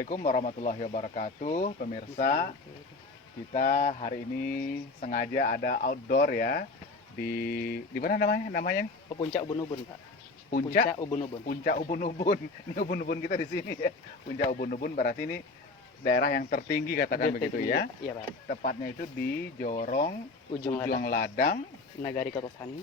Assalamualaikum warahmatullahi wabarakatuh, pemirsa. Kita hari ini sengaja ada outdoor ya di mana namanya? Namanya nih Puncak Ubun-Ubun, Pak. Puncak Ubun-Ubun. Puncak Ubun-Ubun. Ini Ubun-Ubun kita di sini ya. Puncak Ubun-Ubun berarti ini daerah yang tertinggi katakan begitu ya. Iya, Pak. Tepatnya itu di Jorong Ujung Ladang, Nagari Kotosani.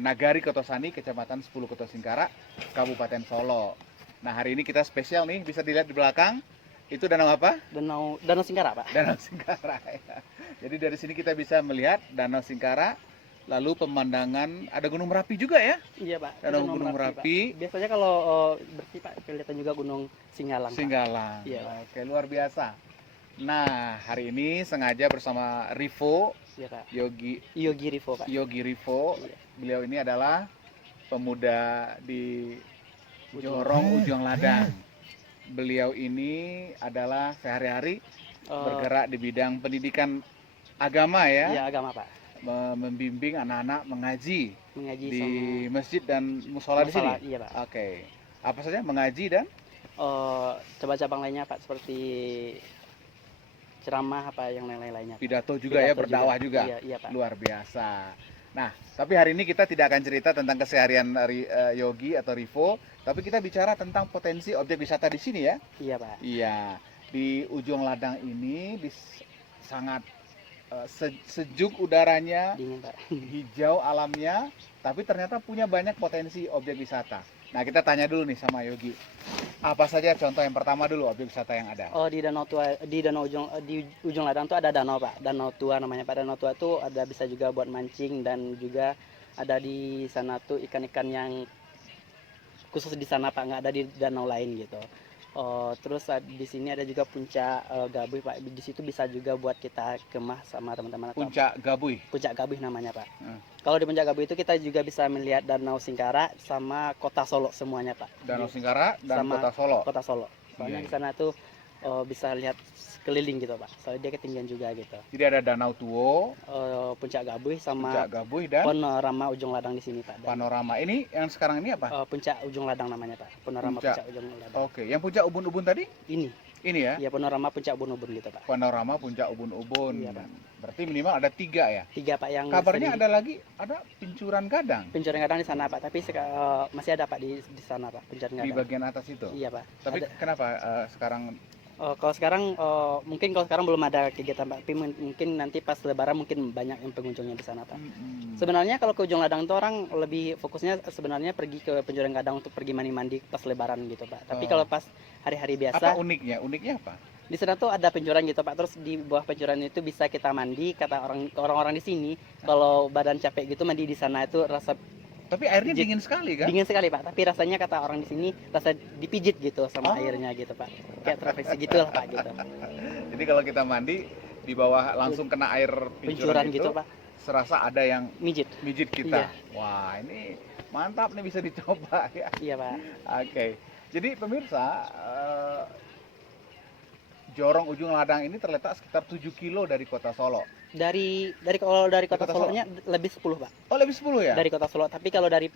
Nagari Kotosani, Kecamatan 10 Kota Singkara, Kabupaten Solo. Nah, hari ini kita spesial nih, bisa dilihat di belakang. Itu danau apa? Danau Singkara, Pak. Danau Singkara ya. Jadi dari sini kita bisa melihat Danau Singkara, lalu pemandangan ada Gunung Merapi juga ya. Iya, Pak. Danau Gunung Merapi. Pak. Biasanya kalau bersih, Pak, kelihatan juga Gunung Singgalang. Singgalang. Iya, Pak. Oke, luar biasa. Nah, hari ini sengaja bersama Rivo, Iya, Pak. Yogi Rivo, Pak. Yogi Rivo. Iya. Beliau ini adalah pemuda di Jorong Ujung Ladang. Beliau ini adalah sehari-hari bergerak di bidang pendidikan agama ya. Iya, agama, Pak. Membimbing anak-anak mengaji di sama masjid dan musola di sini. Iya, Pak. Oke. Apa saja mengaji dan cabang lainnya, Pak, seperti ceramah apa yang lain-lainnya. Pidato juga ya, berdakwah juga. Iya, Pak. Luar biasa. Nah, tapi hari ini kita tidak akan cerita tentang keseharian Yogi atau Rivo, tapi kita bicara tentang potensi objek wisata di sini ya. Iya, Pak. Iya, di Ujung Ladang ini sangat sejuk udaranya, Dingin, Pak. hijau alamnya, tapi ternyata punya banyak potensi objek wisata. Nah, kita tanya dulu nih sama Yogi. Apa saja contoh yang pertama dulu objek wisata yang ada? Oh, di Danau Tua, di Ujung Ladang tuh ada danau, Pak. Danau Tua namanya, Pak. Danau Tua tuh ada bisa juga buat mancing, dan juga ada di sana tuh ikan-ikan yang khusus di sana, Pak, nggak ada di danau lain gitu. Terus di sini ada juga Puncak Gabuih, Pak. Di situ bisa juga buat kita kemah sama teman-teman. Puncak Gabuih. Puncak Gabuih namanya, Pak. Kalau di Puncak Gabuih itu kita juga bisa melihat Danau Singkara sama Kota Solo semuanya, Pak. Danau Singkara dan sama Kota Solo. Kota Solo. Soalnya di sana tuh bisa lihat keliling gitu, Pak. Soalnya dia ketinggian juga gitu. Jadi ada Danau Tuo, Puncak Gabuih sama Puncak Gabuih dan Panorama Ujung Ladang di sini, Pak. Panorama. Ini yang sekarang ini apa? Puncak Ujung Ladang namanya, Pak. Panorama Puncak Ujung Ladang. Oke, yang Puncak Ubun-Ubun tadi? Ini ya? Iya, Panorama Puncak Ubun-Ubun gitu, Pak. Panorama Puncak Ubun-Ubun. Iya, Pak. Berarti minimal ada 3 ya? 3, Pak, yang kabarnya ada lagi, ada Pincuran Gadang. Pincuran Gadang di sana, Pak. Tapi masih ada, Pak, di sana, Pak. Pincuran Gadang. Di bagian atas itu? Iya, Pak. Tapi kenapa sekarang? Kalau sekarang mungkin kalau sekarang belum ada kegiatan, Pak. Tapi mungkin nanti pas Lebaran mungkin banyak yang pengunjungnya di sana, Pak. Sebenarnya kalau ke Ujung Ladang itu orang lebih fokusnya sebenarnya pergi ke Pincuran Gadang untuk pergi mandi-mandi pas Lebaran gitu, Pak. Tapi kalau pas hari-hari biasa, apa uniknya? Uniknya apa? Di sana tuh ada pencuran gitu, Pak. Terus di bawah pencuran itu bisa kita mandi. Kata orang-orang di sini, kalau badan capek gitu mandi di sana itu rasa. Tapi airnya dingin sekali kan? Dingin sekali, Pak. Tapi rasanya kata orang di sini rasa dipijit gitu sama airnya gitu, Pak. Kayak terfeksi gitu lah, Pak, gitu. Jadi kalau kita mandi di bawah langsung kena air pincuran gitu, Pak. Serasa ada yang mijit kita. Iya. Wah, ini mantap nih, bisa dicoba ya. Iya, Pak. Oke. Jadi pemirsa, Jorong Ujung Ladang ini terletak sekitar 7 kilo dari kota Solo. Kalau dari kota Solo-nya lebih 10, Pak. Oh, lebih 10 ya? Dari kota Solo. Tapi kalau dari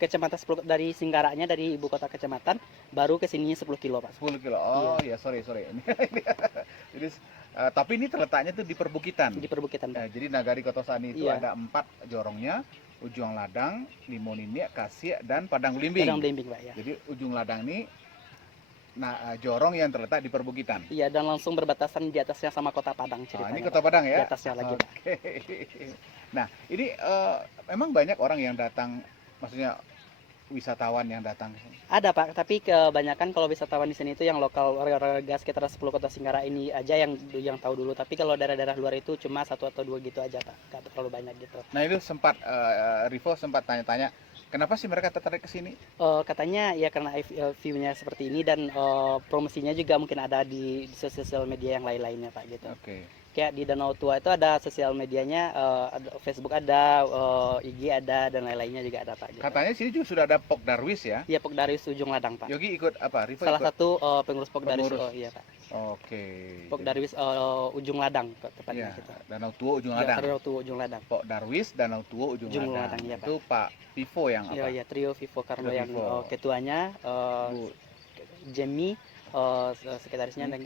kecamatan 10, dari Singgaranya, dari ibu kota kecamatan, baru ke sininya 10 kilo, Pak. 10 kilo. Oh, iya, sorry. Jadi tapi ini terletaknya tuh di perbukitan. Di perbukitan, Pak. Jadi Nagari Kotosani itu ada 4 jorongnya, Ujung Ladang, Limonini, Kasih, dan Padang Belimbing. Padang Belimbing, Pak, ya. Jadi Ujung Ladang ini jorong yang terletak di perbukitan. Iya, dan langsung berbatasan di atasnya sama Kota Padang ceritanya. Ini Kota Padang ya? Di atasnya lagi, Pak. Nah, ini memang banyak orang yang datang, maksudnya wisatawan yang datang. Ada, Pak, tapi kebanyakan kalau wisatawan di sini itu yang lokal, warga sekitar 10 Kota Singkara ini aja yang tahu dulu. Tapi kalau daerah-daerah luar itu cuma 1 atau 2 gitu aja, Pak. Nggak terlalu banyak gitu. Nah, itu sempat Rivo sempat tanya-tanya, kenapa sih mereka tertarik ke sini? Katanya ya karena view-nya seperti ini, dan promosinya juga mungkin ada di sosial media yang lain-lainnya, Pak, gitu. Oke. Kayak di Danau Tua itu ada sosial medianya, ada Facebook ada, IG ada, dan lain-lainnya juga ada, Pak, gitu. Katanya sini juga sudah ada Pok Darwis ya? Iya, Pok Darwis Ujung Ladang, Pak. Yogi ikut apa? Rivo Salah ikut? satu pengurus Pok Darwis. Iya, Pak. Oke. Pok Darwis Ujung Ladang tepatnya, Ya, gitu. Danau Tuo Ujung Ladang. Danau Tua Ujung Ladang. Pok Darwis Danau Tuo Ujung Ladang. Iya, Pak. Itu Pak Vivo yang apa? Iya, trio Vivo, karena Trio yang Vivo. ketuanya Bu Jemmy, sekretarisnya dan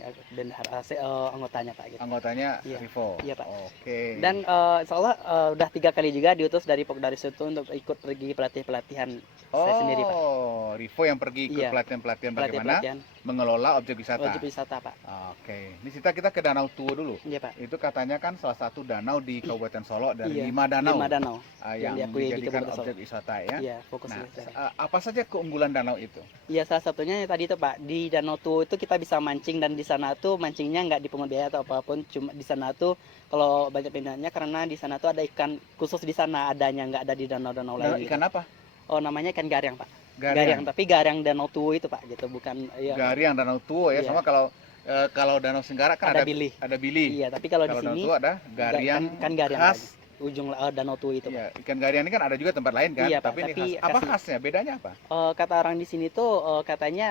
anggotanya Pak gitu. Anggotanya Iya. Rivo. Iya, Pak. Oke. Dan insya Allah udah 3 kali juga diutus dari Pokdaris itu untuk ikut pergi pelatihan saya sendiri Pak. Oh, Rivo yang pergi ikut Iya, pelatihan-pelatihan bagaimana pelatihan mengelola objek wisata. wajib wisata Pak. Oke, ini kita ke Danau Tuo dulu. Iya Pak. Itu katanya kan salah satu danau di Kabupaten Solo dari Iya, 5 danau, 5 danau yang diakui di dijadikan Kabupaten Solo. objek wisata ya. Iya, fokus Nah, wisata. apa saja keunggulan danau itu? Iya, salah satunya yang tadi itu Pak, di Danau Tuo itu kita bisa mancing dan di sana tuh mancingnya nggak dipungut biaya atau apapun, cuma di sana tuh kalau banyak pindahnya karena di sana tuh ada ikan khusus di sana adanya, nggak ada di danau-danau lain. Ikan apa? Oh, namanya ikan gariang Pak. Gariang. Tapi gariang Danau Tuo itu Pak, gitu, bukan ya, Gariang Danau Tuo ya, Iya. sama kalau Danau Senggara kan ada bilih. ada bili. Iya, tapi kalau di Kalau Danau sini Tuo ada gariang kan gariang khas. Pak, ujung Danau Tuo itu Pak. Iya, ikan gariang ini kan ada juga tempat lain kan, Iya, Pak, tapi ini tapi khas. Apa kasih- khasnya? Bedanya apa? Kata orang di sini tuh katanya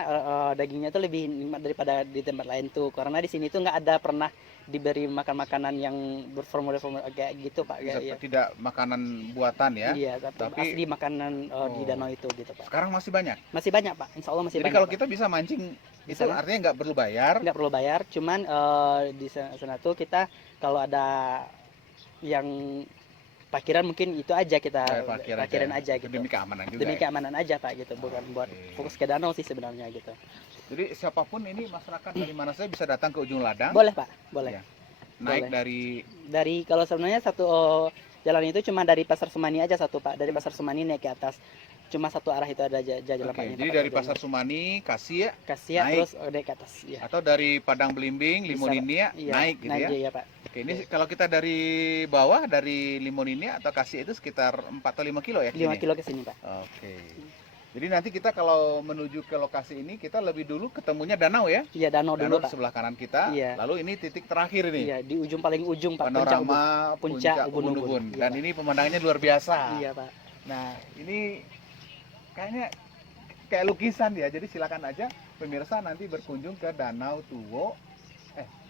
dagingnya tuh lebih nikmat daripada di tempat lain tuh, karena di sini tuh nggak ada pernah diberi makan makanan yang berformula-formula kayak gitu Pak. Kayak, ya. Tidak makanan buatan ya. Iya, tapi asli makanan di Oh. danau itu gitu Pak. Sekarang masih banyak. Masih banyak Pak, insya Allah masih Jadi banyak. kalau Pak. kita bisa mancing Di itu sana? artinya nggak perlu bayar. Nggak perlu bayar, cuman di sana tuh kita kalau ada yang parkiran mungkin itu aja kita parkiran aja gitu. Demi keamanan juga. Demi ya? keamanan aja Pak gitu, bukan buat Oke. fokus ke danau sih sebenarnya gitu. Jadi siapapun ini masyarakat dari mana saja bisa datang ke Ujung Ladang. Boleh Pak, boleh. Iya. Naik boleh. dari Dari kalau sebenarnya satu jalan itu cuma dari Pasar Semani aja satu Pak, dari Pasar Semani naik ke atas. Cuma satu arah itu ada jalan Oke, Paknya, jadi Pak, dari jalan. Pasar Sumani, Kasia, Kasia naik. terus naik ke atas. Iya. atau dari Padang Belimbing, Bisa, Limoninia, Iya, naik gitu ya. Iya Pak. Oke, ini kalau kita dari bawah, dari Limoninia atau Kasia itu sekitar 4 atau 5 kilo ya? 5 sini? kilo ke sini Pak. Oke. Jadi nanti kita kalau menuju ke lokasi ini, kita lebih dulu ketemunya danau ya? Iya, danau Danau dulu di Pak. sebelah kanan kita, Iya. lalu ini titik terakhir ini. Iya, di ujung paling ujung Pak, Panorama Puncak Puncak Ubun-Ubun. Ubun-Ubun. Iya, Dan Pak. ini pemandangannya luar biasa. Iya Pak. Nah, ini kayaknya kayak lukisan ya. Jadi silakan aja pemirsa nanti berkunjung ke Danau Tuo.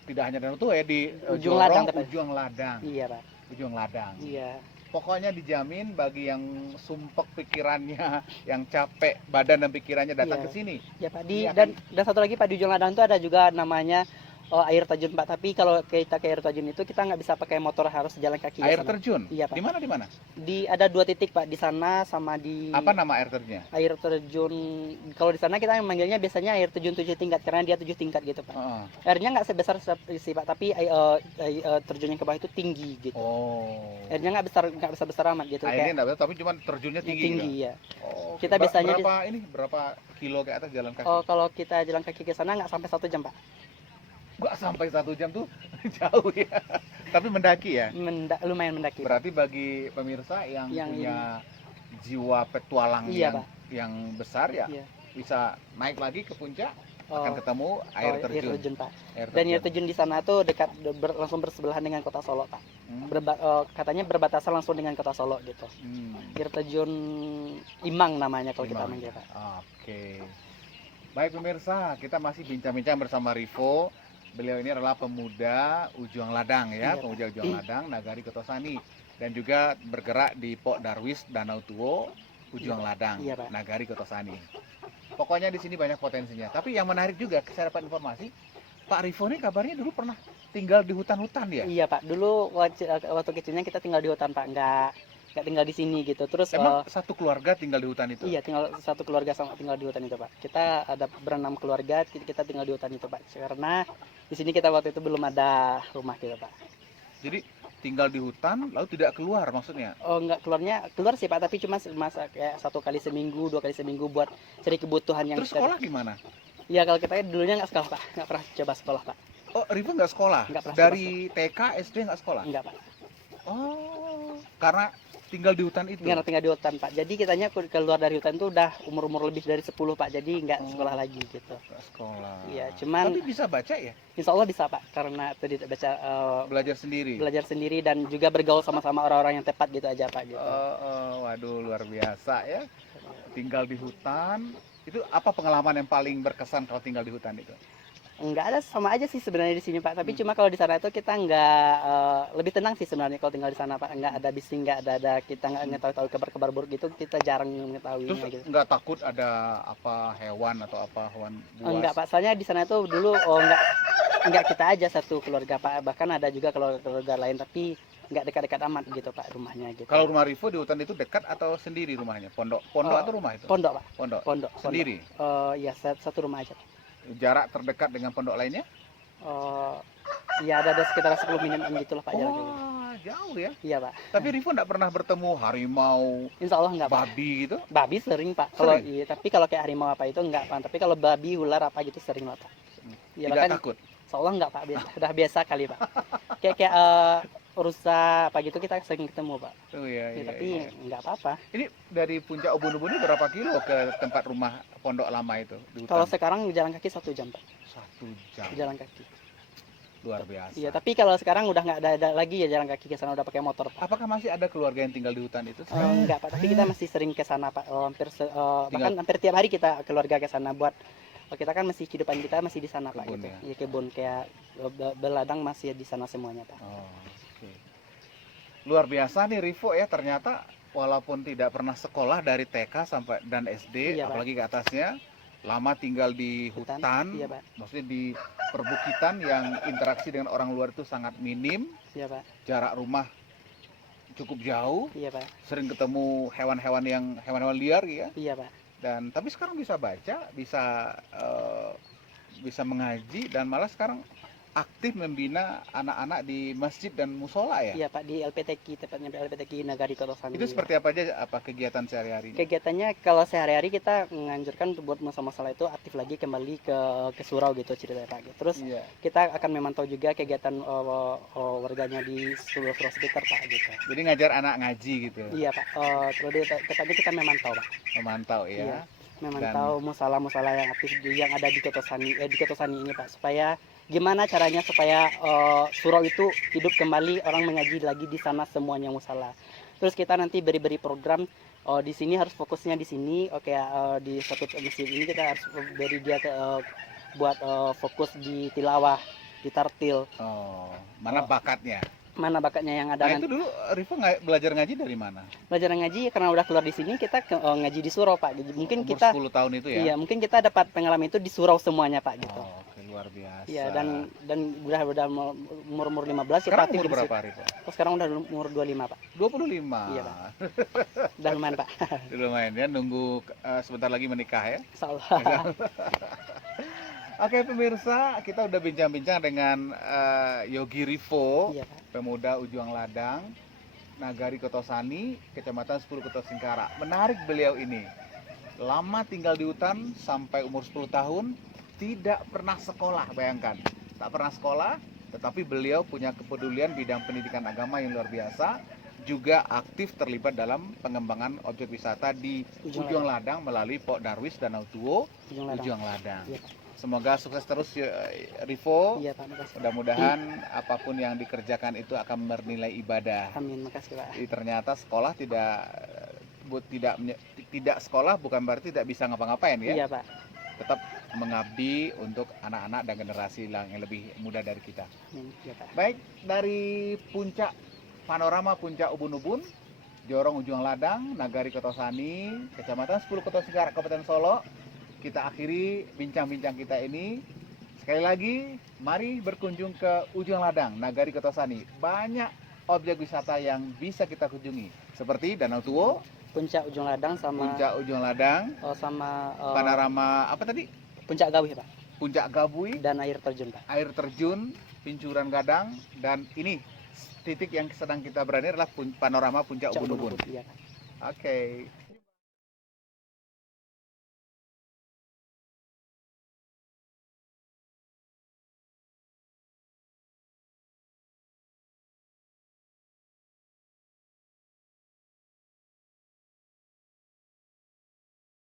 Tidak hanya Danau Tuo ya, di Ujung Jorong Ladang, tepat. Ujung Ladang. Iya Pak. Ujung Ladang. Iya. Pokoknya dijamin bagi yang sumpek pikirannya, yang capek badan dan pikirannya datang Iya. ke sini. Ya Pak, Ini dan satu lagi Pak, di ujung ladang itu ada juga namanya air terjun Pak. Tapi kalau kita ke air terjun itu kita nggak bisa pakai motor, harus jalan kaki. ke Air sana. terjun. Iya, Pak. Di mana di mana? Ada 2 titik Pak, di sana sama di Apa nama air terjunnya? air terjun. Kalau di sana kita manggilnya biasanya air terjun 7 tingkat karena dia 7 tingkat gitu Pak. Heeh. Airnya nggak sebesar sih Pak, tapi terjun yang ke bawah itu tinggi gitu. Oh. Airnya nggak besar besar amat gitu. Airnya Kayak enggak besar, tapi cuma terjunnya tinggi. tinggi gitu. ya. Oh, Kita biasanya berapa kilo ke atas jalan kaki? Oh, kalau kita jalan kaki ke sana nggak sampai 1 jam Pak. Nggak sampai 1 jam tuh jauh ya. Tapi mendaki ya. Lumayan mendaki. Berarti bagi pemirsa yang punya jiwa petualang Iya, yang Pak. yang besar ya, Iya. bisa naik lagi ke puncak, akan Oh, ketemu air terjun. Pak. Air Dan air terjun. terjun di sana tuh dekat langsung bersebelahan dengan kota Solo Pak. Hmm. Katanya berbatasan langsung dengan kota Solo gitu. Hmm. Air terjun Imang namanya kalau kita Imang. manggil Pak. Oke. Baik pemirsa, kita masih bincang-bincang bersama Rivo. Beliau ini adalah pemuda Ujung Ladang ya, Iya, pemuda Ujung Ladang, Nagari Kertosani, dan juga bergerak di Pok Darwis Danau Tuo, Ujung Ladang, Iya, Pak. Nagari Kertosani. Pokoknya di sini banyak potensinya. Tapi yang menarik juga, saya dapat informasi, Pak Rivo ini kabarnya dulu pernah tinggal di hutan-hutan ya? Iya Pak, dulu waktu kecilnya kita tinggal di hutan Pak, nggak tinggal di sini gitu. Terus Emang satu keluarga tinggal di hutan itu? iya, tinggal satu keluarga sama tinggal di hutan itu Pak. Kita ada berenam keluarga, kita tinggal di hutan itu Pak. Karena di sini kita waktu itu belum ada rumah gitu Pak. Jadi tinggal di hutan lalu tidak keluar maksudnya? Oh, nggak keluar sih Pak, tapi cuma masa kayak 1 kali seminggu, 2 kali seminggu buat cari kebutuhan yang Terus sekolah gimana? Iya, kalau kita dulunya nggak sekolah Pak, nggak pernah coba sekolah Pak. Oh, Rivo nggak sekolah? Nggak pernah Dari TK, SD nggak sekolah? Enggak Pak, Oh, karena tinggal di hutan itu? nggak tinggal di hutan Pak. Jadi kitanya keluar dari hutan itu udah umur lebih dari 10 Pak, jadi nggak Oh. sekolah lagi gitu. Nggak sekolah. Iya, cuman Tapi bisa baca ya? insya Allah bisa Pak, karena tadi baca Belajar sendiri? belajar sendiri dan juga bergaul sama orang-orang yang tepat gitu aja Pak gitu. Waduh, luar biasa ya. Tinggal di hutan. Itu apa pengalaman yang paling berkesan kalau tinggal di hutan itu? Enggak ada, sama aja sih sebenarnya di sini Pak. Tapi Hmm. cuma kalau di sana itu kita nggak lebih tenang sih sebenarnya kalau tinggal di sana Pak. Nggak ada bising, nggak ada kita nggak Hmm. ngetahui kabar-kabar buruk gitu. Kita jarang Terus mengetahuinya gitu. nggak takut ada apa hewan atau apa hewan Enggak buas? Pak, soalnya di sana tuh dulu enggak kita aja satu keluarga Pak. Bahkan ada juga keluarga lain tapi nggak dekat-dekat amat gitu Pak rumahnya gitu. Kalau rumah Rivo di hutan itu dekat atau sendiri rumahnya? Pondok Eh, atau rumah itu? Pondok Pak, Pondok. pondok. Sendiri. Ya satu rumah aja. Jarak terdekat dengan pondok lainnya? Eh, ya ada sekitar 10 menit gitulah Pak jaraknya. Wah, jauh ya. Iya Pak. Tapi Rivo nggak pernah bertemu harimau, Insya Allah enggak Pak. babi gitu? Babi sering Pak. Kalau Sering? iya, tapi kalau kayak harimau apa itu enggak Pak. Tapi kalau babi, ular apa gitu sering lah Pak. Iya Tidak bahkan takut? insya Allah enggak Pak. Udah biasa kali Pak. Kayak rusa apa gitu kita sering ketemu Pak. Oh iya, Ya, iya, tapi iya. enggak apa-apa. Ini dari puncak Ubun-Ubun ini berapa kilo ke tempat rumah pondok lama itu di hutan? Kalau sekarang jalan kaki 1 jam Pak. 1 jam. Jalan kaki. Luar biasa. Iya, tapi kalau sekarang udah nggak ada lagi ya jalan kaki ke sana, udah pakai motor Pak. Apakah masih ada keluarga yang tinggal di hutan itu? Enggak Pak, tapi kita masih sering ke sana Pak. Bahkan hampir tiap hari kita keluarga ke sana buat kita kan masih kehidupan kita masih di sana Pak Kebun gitu. ya? Iya kebun kayak beladang masih di sana semuanya Pak. Oh, oke. Luar biasa nih Rivo ya, ternyata walaupun tidak pernah sekolah dari TK sampai dan SD, Iya, Pak. apalagi ke atasnya, lama tinggal di hutan, Iya Pak. maksudnya di perbukitan yang interaksi dengan orang luar itu sangat minim, Iya Pak. jarak rumah cukup jauh, Iya Pak. sering ketemu hewan-hewan liar ya. Iya Pak. Dan tapi sekarang bisa baca, bisa mengaji, dan malah sekarang aktif membina anak-anak di masjid dan musola ya. Iya Pak, di LPTK, tepatnya LPTK Nagari Kotosani. Itu seperti apa aja kegiatan sehari-harinya? Kegiatannya kalau sehari-hari kita menganjurkan buat masalah-masalah itu aktif lagi kembali ke surau gitu ceritanya Pak. Terus Iya. kita akan memantau juga kegiatan warganya di seluruh sekitar Pak gitu. Jadi ngajar anak ngaji gitu. Iya Pak, terus tepatnya kita memantau Pak. Memantau ya. Iya, memantau musalah-musalah yang aktif yang ada di Kotosani ini Pak, supaya gimana caranya supaya surau itu hidup kembali, orang mengaji lagi di sana semuanya musalah. Terus kita nanti beri program di sini harus fokusnya di sini, oke di satu masjid ini kita harus beri dia buat fokus di tilawah, di tartil. Oh, mana bakatnya? Mana bakatnya yang ada Nah nanti. itu dulu Rivo belajar ngaji dari mana? Belajar ngaji karena udah keluar di sini kita ngaji di surau Pak. Jadi mungkin Umur kita 10 tahun itu ya? iya, mungkin kita dapat pengalaman itu di surau semuanya Pak gitu. Oh, oke, luar biasa. Iya, dan udah umur 15 kita Sekarang aktif umur di situ. berapa Rivo? Oh, sekarang udah umur 25 Pak. 25. Iya, Pak. Udah lumayan Pak. Lumayan ya, nunggu sebentar lagi menikah ya. Insyaallah. Oke pemirsa, kita udah bincang-bincang dengan Yogi Rivo, Iya Pak. pemuda Ujuang Ladang, Nagari Kotosani, Kecamatan 10 Kota Singkara. Menarik beliau ini. Lama tinggal di hutan sampai umur 10 tahun, tidak pernah sekolah, bayangkan. Tak pernah sekolah, tetapi beliau punya kepedulian bidang pendidikan agama yang luar biasa. Juga aktif terlibat dalam pengembangan objek wisata di Ujuang Ladang melalui Pok Darwis Danau Tuo, Ujuang Ladang. Iya Pak. Semoga sukses terus Rivo. Iya Pak, makasih. Mudah-mudahan apapun yang dikerjakan itu akan bernilai ibadah. Amin, makasih Pak. Jadi ternyata sekolah tidak sekolah bukan berarti tidak bisa ngapa-ngapain ya. Iya Pak. Tetap mengabdi untuk anak-anak dan generasi yang lebih muda dari kita. Amin. Iya Pak. Baik, dari panorama puncak Ubun-Ubun, Jorong Ujuang Ladang, Nagari Kotosani, Kecamatan 10 Kota Singkara, Kabupaten Solo, kita akhiri bincang-bincang kita ini. Sekali lagi, mari berkunjung ke Ujuang Ladang, Nagari Kotosani. Banyak objek wisata yang bisa kita kunjungi, seperti Danau Tuo, Puncak Ujung Ladang sama Puncak Ujuang Ladang, panorama apa tadi? Puncak Gawih Pak, Puncak Gabui, dan air terjun Pak. air terjun, Pincuran Gadang, dan ini titik yang sedang kita berani adalah panorama Puncak Ubun-Ubun. Iya Pak. Oke.